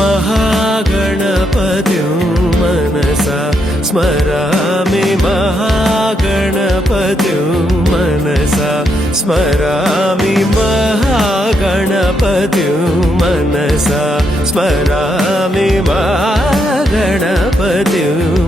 महागणपतिं मनसा स्मरामि महागणपतिं मनसा स्मरामि महागणपतिं मनसा स्मरामि महागणपतिं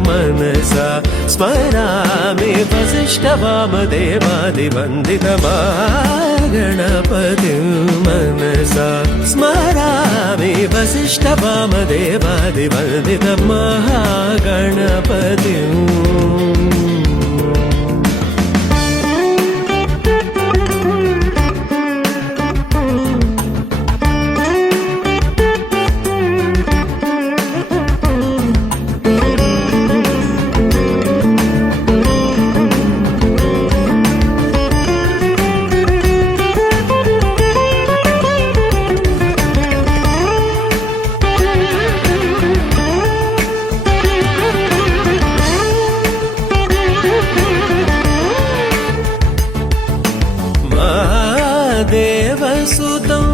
मनसा स्मरामि वसिष्ठवामदेवादिवन्दितमहागणपतिं मनसा स्मरामि वसिष्ठवामदेवादिवन्दितमहागणपतिम् देवसुतं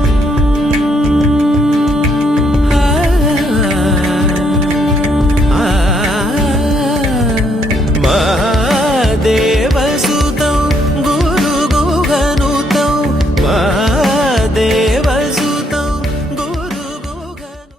महादेवसुतं गुरुगुहनुतं महादेवसुतं गुरुगुहनुतं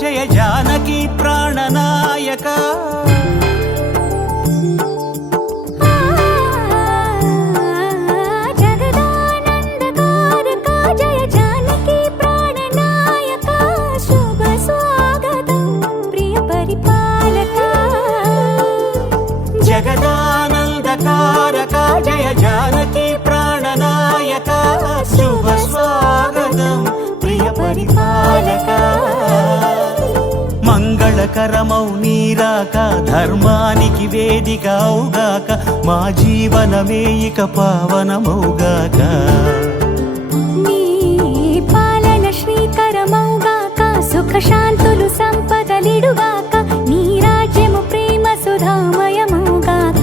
जय जानकी प्राणनायक जगदानंदकारक जय जानकी प्राणनायक शुभ स्वागतं प्रिय परिपालक जगदानंदकारक जय जानकी प्राणनायक शुभ स्वागतं प्रिय परिपालक మంగళకరమౌ నీరాక ధర్మానికి వేదిక అవుగాక మా జీవనమే ఇక పావనమౌగాక నీ పాలన శ్రీకరమౌగాక సుఖ శాంతులు సంపదలిడుగాక నీ రాజ్యము ప్రేమ సుధామయమౌగాక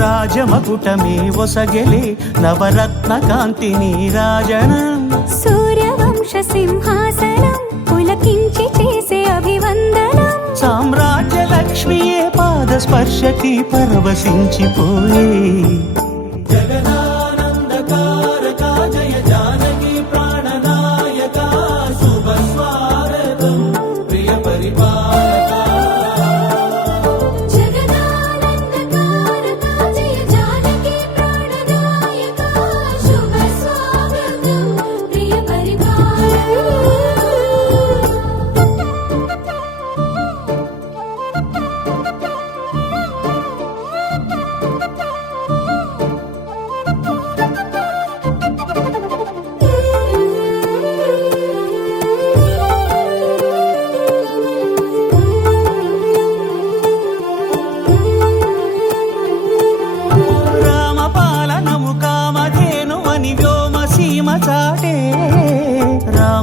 రాజమకుటమే ఒసగెలే నవరత్న కాంతి నీరాజనం సూర్యవంశ సింహాసనం పులకించి చేసే అభివందనం సామ్రాజ్య లక్ష్మియే పాద స్పర్శకి పరవశించిపోయే జగదానందకారక జయ జానకి ప్రాణనాయక శుభ స్వాగతం ప్రియ పరిపాలక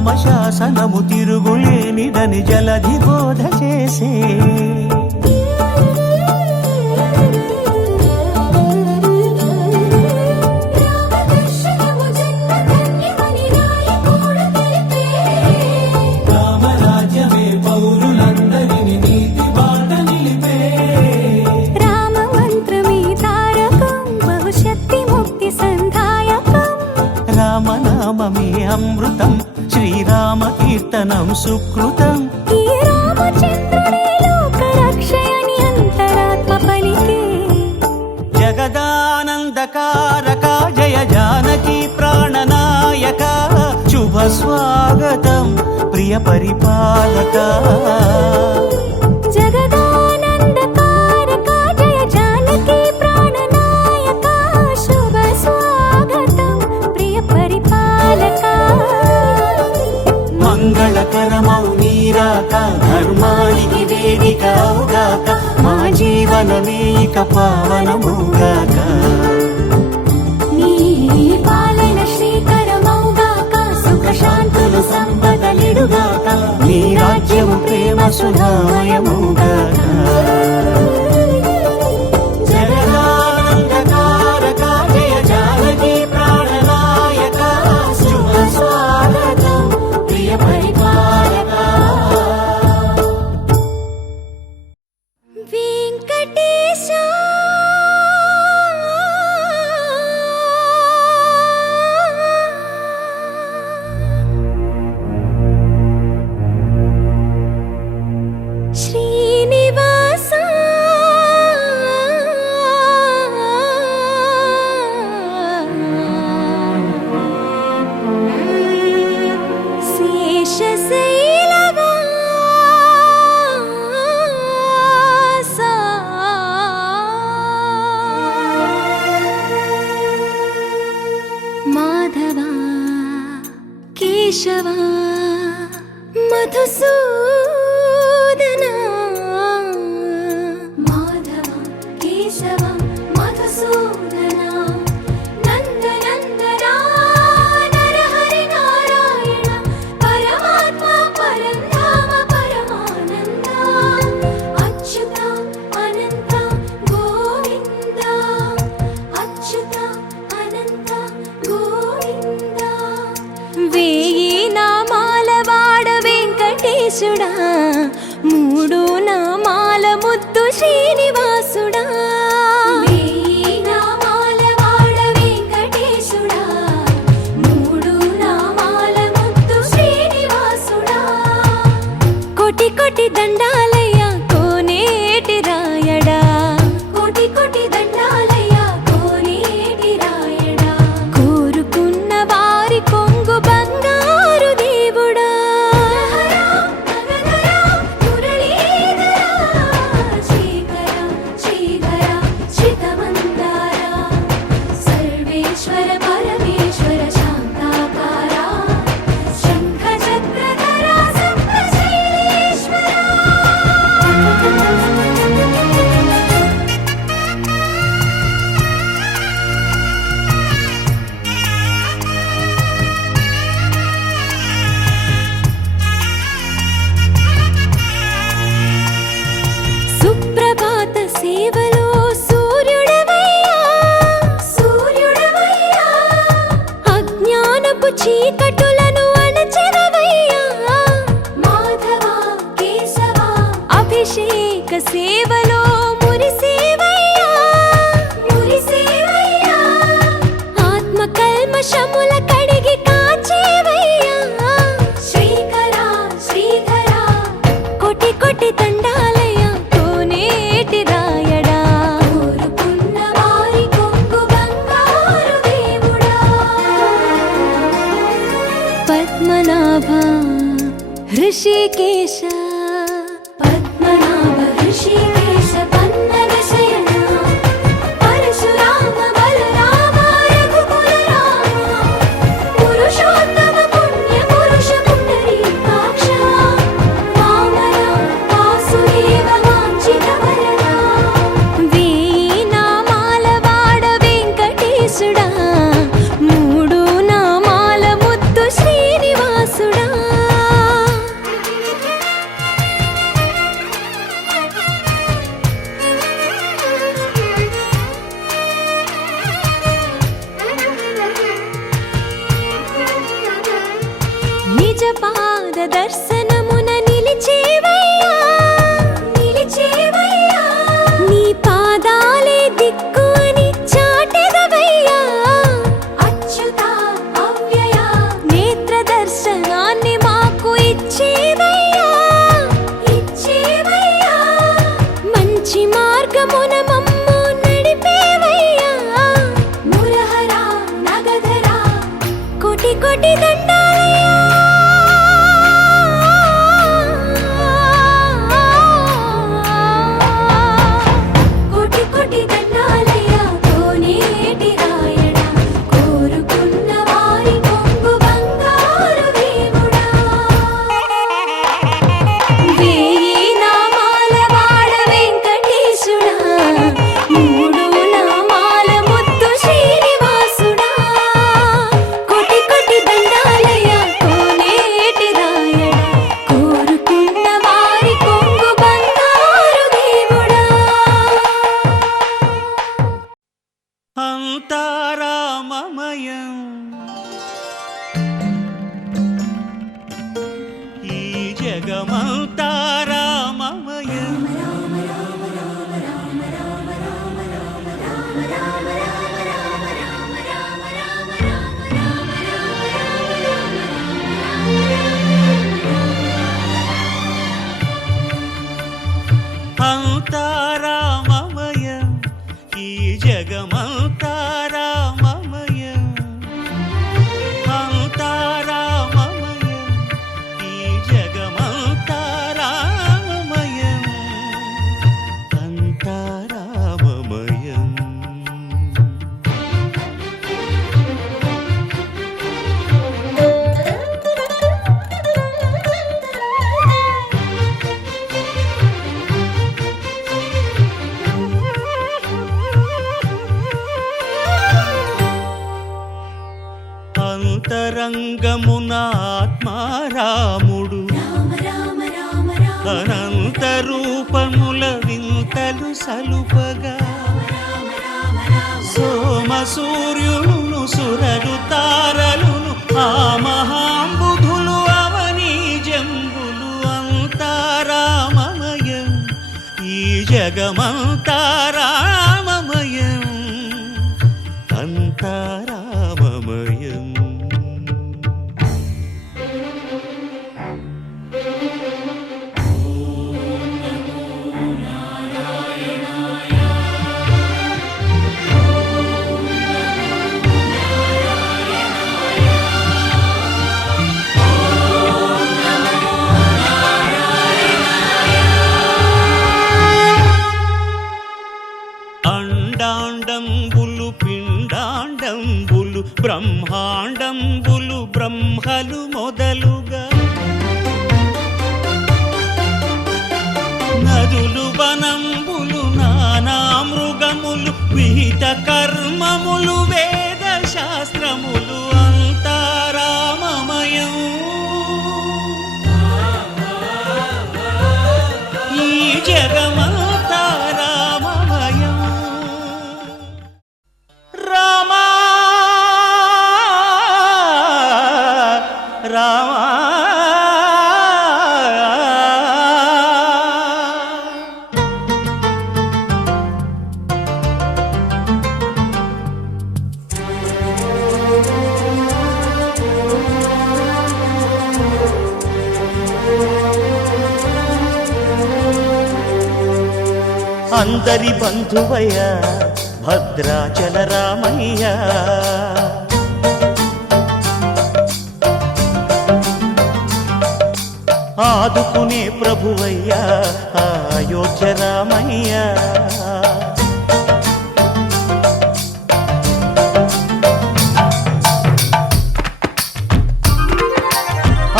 రామశాసనము తిరుగులేనిదని జలధి బోధ చేసే రామరాజ్యమే పౌరులందరిని నీతి బాట నిలిపే రామ మంత్రమే తారకం బహుశక్తి ముక్తి సంధాయకం రామనామమే అమృతం శ్రీరామ కీర్తనం సుకృతం ఈ రామచంద్రుడే లోక రక్షయని అంతరాత్మ పలికే జగదానందకారక జయ జానకి ప్రాణనాయక శుభ స్వాగతం ప్రియ పరిపాలక జగదానందకారక జయ జానకి ప్రాణనాయక శుభ స్వాగతం ప్రియ పరిపాలక మంగళకరమౌ నీరాక ధర్మానికి వేదిక అవుగాక మా జీవనమే ఇక పావనమౌగాక నీ పాలన శ్రీకరమౌగాక సుఖ శాంతులు సంపదలిడుగాక నీ రాజ్యము ప్రేమ సుధామయమౌగాక జగదానందకారక జయ జానకి ప్రాణనాయక శుభ స్వాగతం ప్రియ పరిపాలక వెంకటేశ శ్రీనివాస శేషశైలవాస మాధవ కేశవ మధుసూదన మాధవ కేశవ మధుసూదన నందనందన నరహరి నారాయణ పరమాత్మ పరంధామ పరమానంద అచ్యుత అనంత గోవింద అచ్యుత అనంత గోవింద వేయి నామాల వాడ వెంకటేశుడా మూడు నామాల ముద్దు శ్రీనివాసుడా వేయి నామాల వాడ వెంకటేశుడా మూడు నామాల ముద్దు శ్రీనివాసుడా కోటి కోటి దండాలయ్య కోనేటి రాయడా కోటి కోటి దండాలయ్య కోనేటి రాయడా కోరుకున్న వారి కొంగు బంగారు దేవుడా శ్రీకర శ్రీధర శ్రితమందార సర్వేశ్వర పరమేశ్వర శాంతాకార శంఖ చక్రధర సప్తశైలేశ్వర సుప్రభాత సేవలో సూర్యుడవయ్యా సూర్యుడవయ్యా అజ్ఞానపు చీకటులను అణచెదవయ్యా మాధవ కేశవ అభిషేక సేవలో మురిసేవయ్యా మురిసేవయ్యా ఆత్మ కల్మషముల కడిగి కాచేవయ్యా శ్రీకర శ్రీధర కోటి కోటి దండాలయ్య కోనేటి రాయడా కోరుకున్న వారి కొంగు బంగారు దేవుడా పద్మనాభ హృషికేశ పద్మనాభ హృషికేశ పన్నగ శయన పరశురామ బలరామ రఘుకుల రామ పురుషోత్తమ పుణ్య పురుష పుండరీకాక్ష వామన వాసుదేవ వాంఛిత వరద వేయి నామాల వాడ వెంకటేశుడా మూడు నామాల ముద్దు శ్రీనివాసుడా అంతరంగమున ఆత్మారాముడు రామ రామ రామ రామ అనంత రూపముల వింతలు సలుపగా సోమ సూర్యులను సురలు తారలును ఆ మహాంబుధులు అవనీ జంబులు అంతా రామమయం ఈ జగమంతా రామమయం అంతా రామమయం. అండాండంబులు పిండాండంబులు బ్రహ్మాండంబులు బ్రహ్మలు మొదలుగా నదులు వనంబులు నానా మృగములు విహిత కర్మములు వేద శాస్త్రములు అంతా రామమయం ఈ జగమంతా రామమయం. రామా రామా అందరి బంధువయ్య భద్రాచల రామయ్య ఆదుకునే ప్రభువయ్య అయోధ్య రామయ్య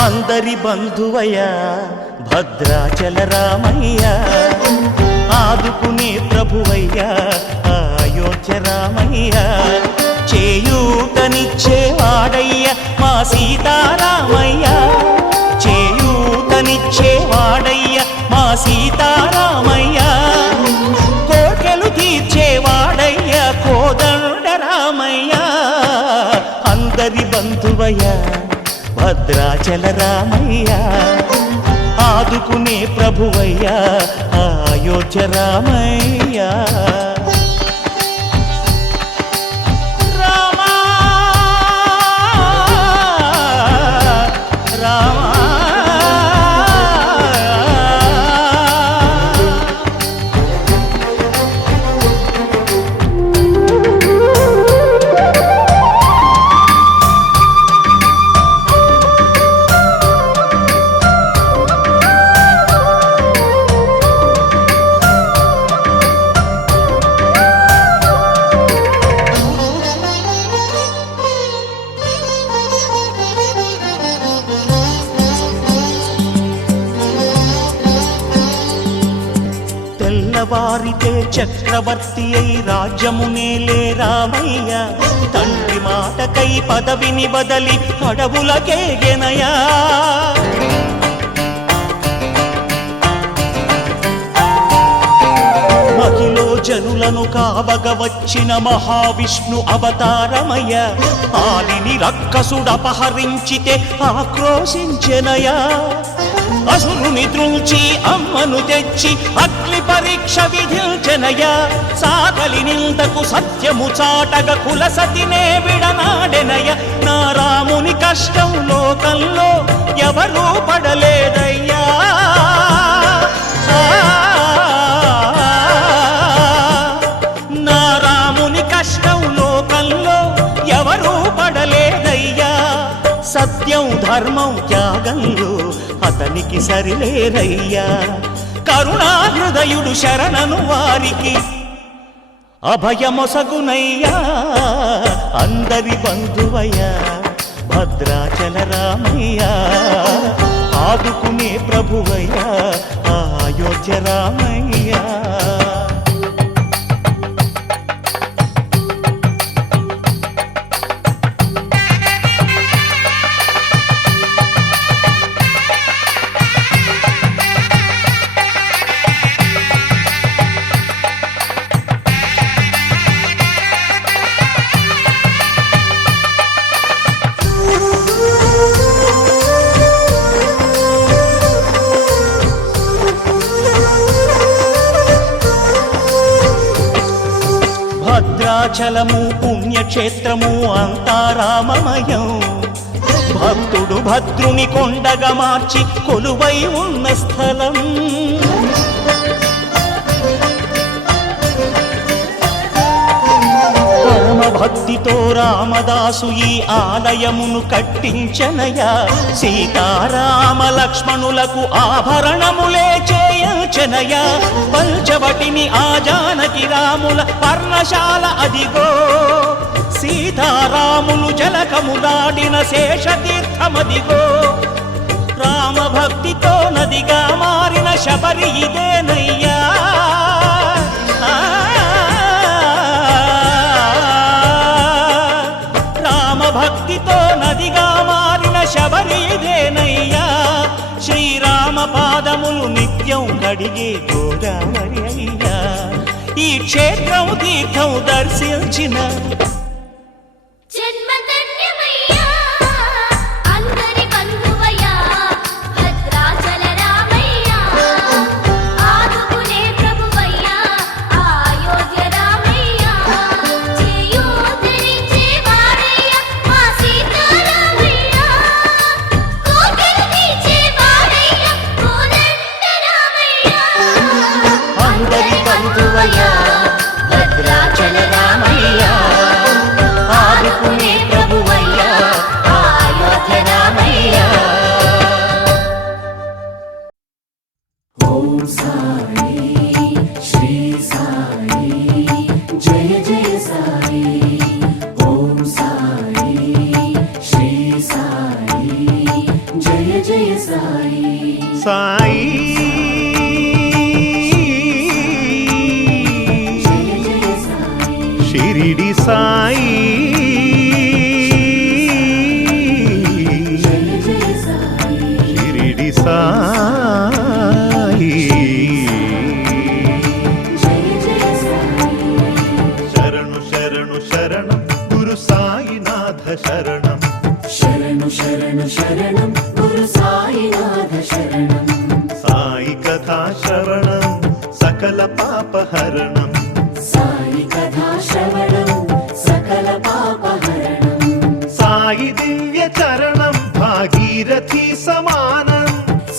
అందరి బంధువయ్య భద్రాచల రామయ్య ఆదుకునే ప్రభువయ్య అయోధ్య రామయ్య చేయూతనిచ్చేవాడయ్య మా సీతారామయ్య చేయూతనిచ్చేవాడయ్య మా సీతారామయ్య కోర్కెలు తీర్చేవాడయ్య కోదండ రామయ్య అందరి బంధువయ్య భద్రాచల రామయ్య ఆదుకునే ప్రభువయ్య అయోధ్య రామయ్య. రామా రామా తెల్లవారితే చక్రవర్తి అయి రాజ్యమునేలే రామయ్య తండ్రి మాటకై పదవిని బదలి అడవులకేగెనయా మహిలో జనులను కావగ వచ్చిన మహావిష్ణు అవతారమయ్య ఆలిని రక్కసుడపహరించితే ఆక్రోశించెనయా అసురుని త్రుంచి అమ్మను తెచ్చి అగ్ని పరీక్ష విధించెనయ సాగలి నిందకు సత్యము చాటగ కులసతినే విడనాడెనయ నా రాముని కష్టం లోకంలో ఎవరూ పడలేదయ్యా నా రాముని కష్టం లోకంలో ఎవరూ పడలేదయ్యా సత్యం ధర్మం త్యాగంలో అతనికి సరిలేరయ్యా కరుణాహృదయుడు శరణను వారికి అభయమొసగునయ్యా అందరి బంధువయ్యా భద్రాచల రామయ్య ఆదుకునే ప్రభువయ్యా అయోధ్య రామయ్య భద్రాచలము పుణ్యక్షేత్రము అంతా రామమయం. భక్తుడు భద్రుని కొండగా మార్చి కొలువై ఉన్న స్థలం. పరమ భక్తితో రామదాసు ఈ ఆలయమును కట్టించనయా. సీతారామ లక్ష్మణులకు ఆభరణములే చేయించనయా. పంచవటిని ఆ జానకి రాముల పర్ణశాల అదిగో. సీతారాములు జలకములాడిన శేషతీర్థమదిగో. రామభక్తితో నదిగా మారిన శబరి ఇదేనయ్యా. రామభక్తితో నదిగా మారిన శబరి ఇదేనయ్యా. శ్రీరామ పాదములు నిత్యం కడిగే గోదావరి అయ్యా. ఈ క్షేత్రం తీర్థం దర్శించిన జన్మధన్యమయ్యా అందరి బంధువయ్యా భద్రాచల రామయ్యా ఆదుకునే ప్రభువయ్యా అయోధ్య రామయ్యా చేయూతనిచ్చే వాడయ్యా మా సీతారామయ్యా కోటలు తీర్చే వాడయ్యా కోదండ రామయ్యా అందరి బంధువయ్యా భద్రాచల రామయ్యా ఆదుకునే ప్రభువయ్యా అయోధ్య రామయ్యా. ఓం సాయి శ్రీ సాయి జయ జయ సాయి. ఓం సాయి శ్రీ సాయి జయ జయ సాయి. సాయి జయ జయ సాయి. షిరిడి సాయి. జయ జయ సాయి. షిరిడి సాయి. జయ జయ సాయి. శరణు శరణు శరణం గురు సాయినాథ శరణం. శరణు శరణు శరణం గురు సాయినాథ శరణం. సాయి కథా శ్రవణం సకల పాపహరణం. సాయి కథా శ్రవణం సకల పాపహరణం. సాయి దివ్య చరణం భాగీరథి సమానం.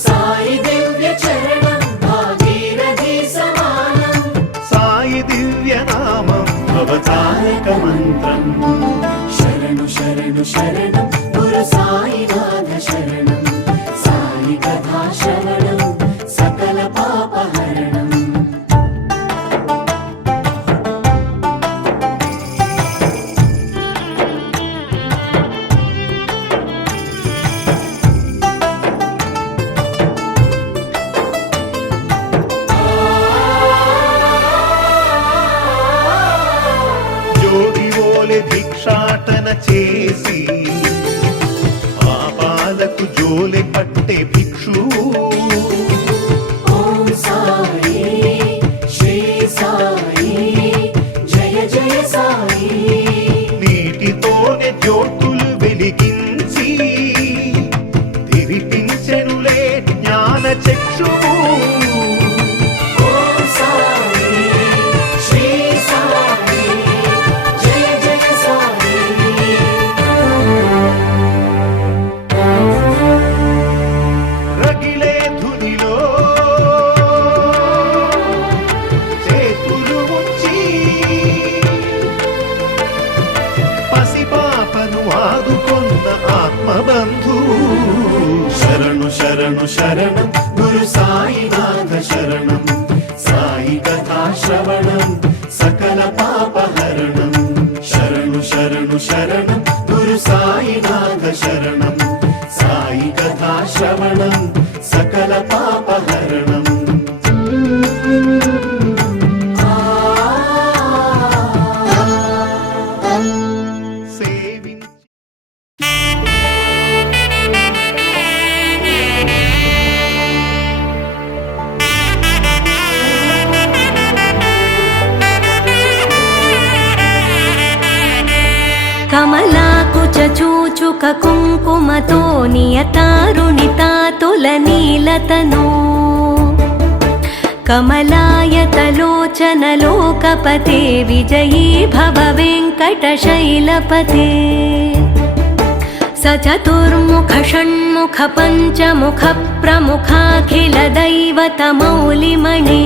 సాయి దివ్య చరణం భాగీరథి సమానం. సాయి దివ్య నామం భవతారక మంత్రం. శరణు శరణు శరణం గురు సాయినాథ శరణం. సాయి కథా శ్రవణం సకల పాపహరణం. జోగివోలె భిక్షాటన చేసి పాపాలకు జోలె పట్టే భిక్షు. ఓం సాయి శ్రీ సాయి జయ జయ సాయి. నీటితోనే జ్యోతులు వెలిగించి తిరిపించెనులే జ్ఞాన చక్షువు. ఓం సాయి శ్రీ సాయి జయ జయ సాయి. రగిలే ధునిలో చేతులు ఉంచి పసిపాపను ఆదుకొన్న ఆత్మబంధు. శరణు శరణు శరణం గురు సాయినాథ శరణం. సాయి కథా శ్రవణం సకల పాపహరణం. శరణు శరణు శరణం గురు సాయినాథ శరణం. సాయి కథా శ్రవణం సకల పాపహరణం. సేవించి కమలాకుచ చూచుక కుంకుమతో నియతారుణితాతుల నీలతను कमलायतलोचन लोकपते विजयी भव वेङ्कटशैलपते स चतुर्मुख षण्मुख पञ्चमुख प्रमुखाखिल दैवतमौलिमणे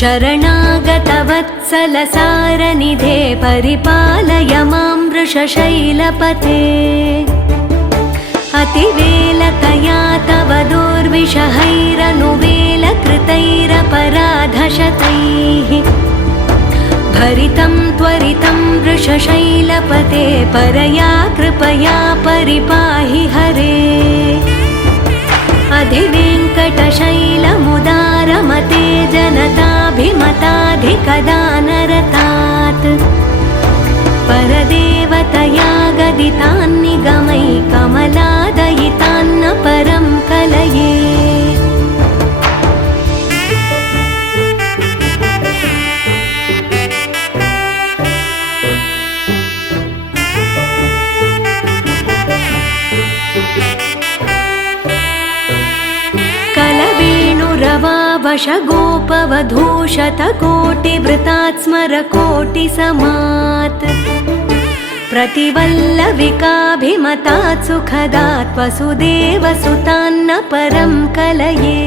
शरणागत वत्सल सारनिधे परिपालय मां वृषशैलपते अतिवेलकया तव दुर्विषहैरनुवेलकृतैरपराधशतैः भरितं त्वरितं वृषशैलपते परया कृपया परिपाहि हरे अधिवेङ्कटशैलमुदारमते जनताभिमताधिकदानरतात् परदेवतया गदितान्निगमै कमलादयितान्न परं कलये कलवेणुरवावशगोपवधूशतकोटिवृतात् स्मरकोटिसमात् प्रतिवल्लविकाभिमतात् सुखदात् वसुदेवसुतान्न परं कलये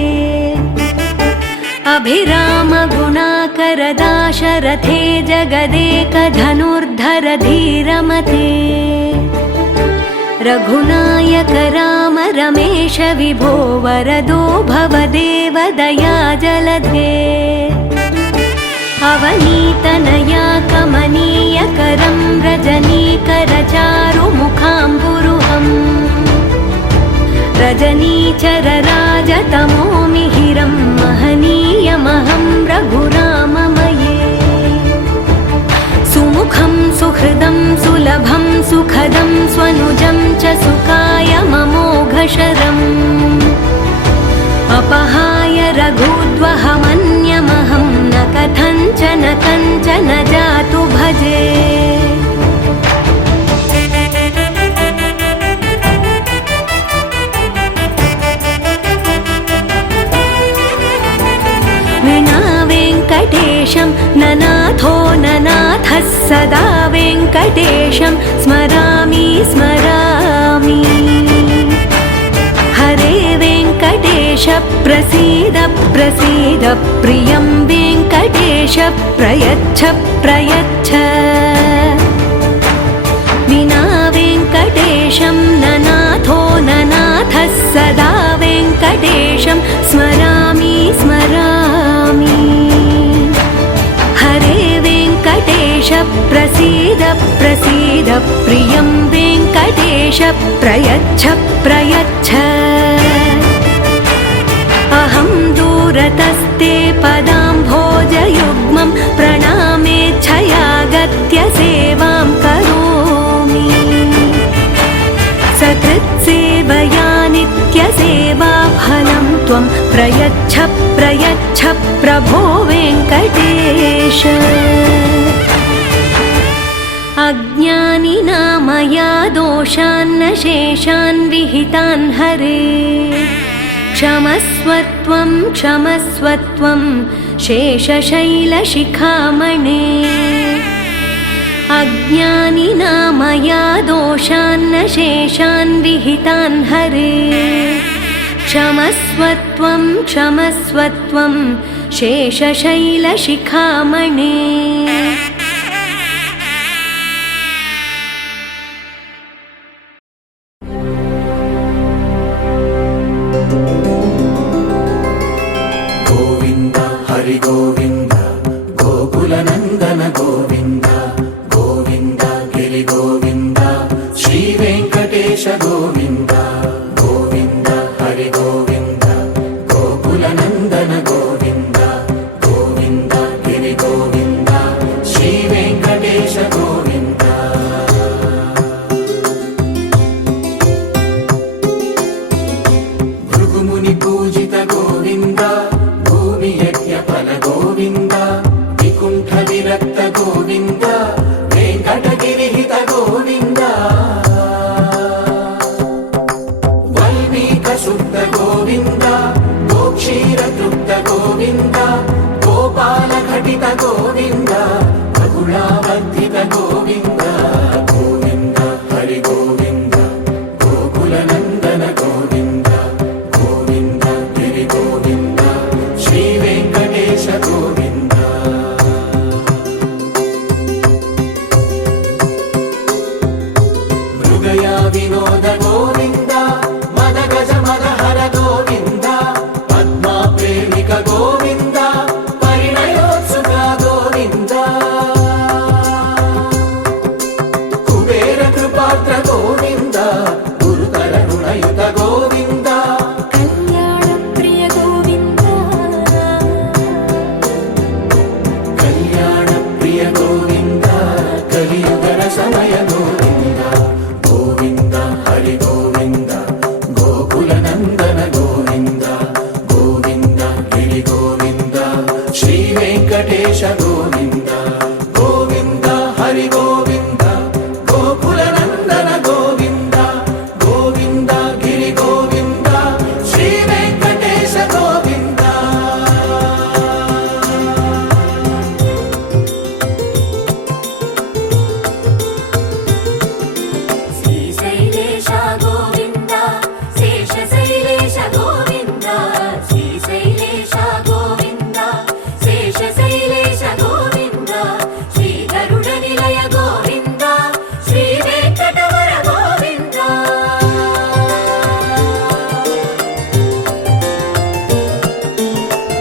अभिरामगुणाकरदाशरथे जगदेकधनुर्धर धीरमते रघुनायक राम रमेश विभो वरदो भवदेव दया जलधे अवनीतनया कमनीयकरं रजनीकरचारुमुखाम्बुरुहम् रजनीचरराजतमो मिहिरं महनीयमहं रघुराममये सुमुखं सुहृदं सुलभं सुखदं स्वनुजं च सुखाय ममोघशरम् अपहाय रघुद्वहमन्यमहं न कथञ्चन जातु भजे विना वेङ्कटेशं ननाथो ननाथः सदा वेङ्कटेशं स्मरामि स्मरामि हरे वेङ्कटेश प्रसीद प्रसीद प्रियं वेङ्कटेश प्रयच्छ प्रयच्छ विना वेङ्कटेशं ननाथो ननाथः सदा वेङ्कटेशं स्मरामि स्मरामि हरे वेङ्कटेश प्रसीद प्रसीद प्रियं वेङ्कटेश प्रयच्छ प्रयच्छ अहं दूरतस्ते पदाम्भोजयुग्मं प्रणामेच्छयागत्य सेवां करोमि सकृत्सेवया नित्यसेवाफलं त्वं प्रयच्छ प्रयच्छ प्रभो वेङ्कटेश अज्ञानिना मया दोषान्न शेषान् विहितान् हरे क्षमस्वत्वं क्षमस्वत्वं शेषशैलशिखामणे अज्ञानिना मया दोषान्न शेषान् विहितान् हरे क्षमस्वत्वं क्षमस्वत्वं शेषशैलशिखामणे गोविन्द हरि गोविन्द गोकुलनन्दन गोविन्द गोविन्द गिरि गोविन्द श्रीवेङ्कटेश गोविन्द गोविन्द हरि गोविन्द गोकुलनन्दन गोविन्द गोविन्द गिरि गोविन्द श्रीवेङ्कटेश गोविन्द भृगुमुनि पूजित गोविन्द भूमियज्ञफल गोविन्द विकुण्ठ विरक्त गोविन्द वेङ्कटगिरिहित गोविन्द वल्मीक शुद्ध गोविन्द गोक्षीरतृप्त గోవింద బహుళావర్ధిత గోవింద గోవింద హరి గోవింద గోకుల నందన గోవింద గోవింద గిరి గోవింద శ్రీ వెంకటేశ గోవింద మృగయా వినోద గోవింద మద గజ మద హర గోవింద పద్మా ప్రేమిక గోవింద పరిణయోత్సుక గోవింద కుబేర కృపాత్ర గోవింద గురుతర రుణయుత గోవింద కళ్యాణ ప్రియ గోవింద కళ్యాణ ప్రియ గోవింద కలియుగర సమయ గోవింద గోవింద హరి గోవింద గోకుల నందన గోవింద గోవింద గిరి గోవింద శ్రీ వెంకటేశ గోవింద గోవింద హరి గోవింద గోకుల నందన గోవింద గోవింద గిరి గోవింద శ్రీ వెంకటేశ గోవింద శ్రీశైలేశ గోవింద శేషశైలేశ గోవింద శ్రీశైలేశ గోవింద శేషశైలేశ గోవింద శ్రీ గరుడ నిలయ గోవింద శ్రీ వెంకటవర గోవింద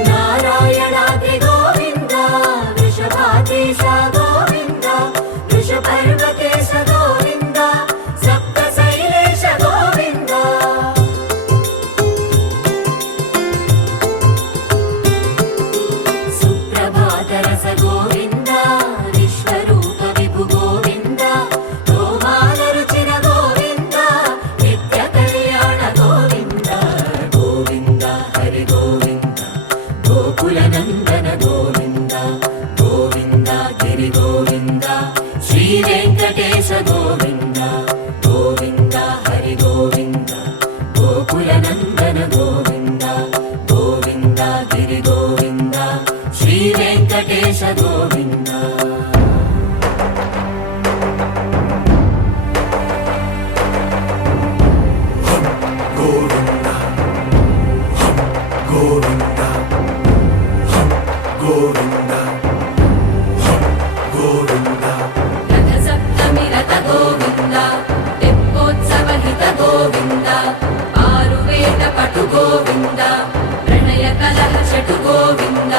నారాయణాద్రి గోవింద వృషభాద్రీశ గోవింద వృషపర్వతేశ గోవింద సప్తశైలేశ గోవింద సుప్రభాతరస గోవింద విశ్వరూప విభు గోవింద గోమాల రుచిర గోవింద నిత్య కళ్యాణ గోవింద గోవింద హరి గోవింద గోకుల నందన గోవింద గోవింద గిరి గోవింద శ్రీ వెంకటేశ గోవింద గోవింద హరి గోవింద గోకుల నందన గోవింద గోవింద గిరి గోవింద శ్రీ వెంకటేశ గోవింద గోవింద గోవింద గోవింద గోవింద రథ సప్తమి రథ గోవింద తెప్పోత్సవ హిత గోవింద ఆరువేద పటు గోవింద ప్రణయ కలహ షటు గోవింద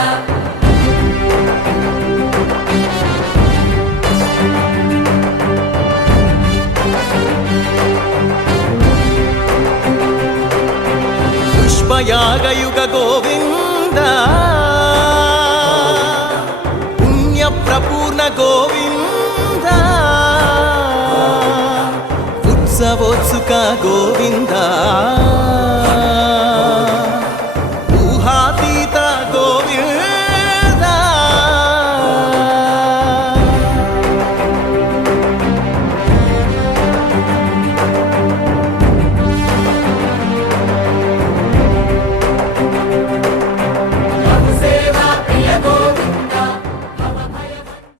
పుష్పయాగయుగ గోవింద పుణ్య ప్రపూర్ణ గోవింద ఉత్సవోత్సుక గోవింద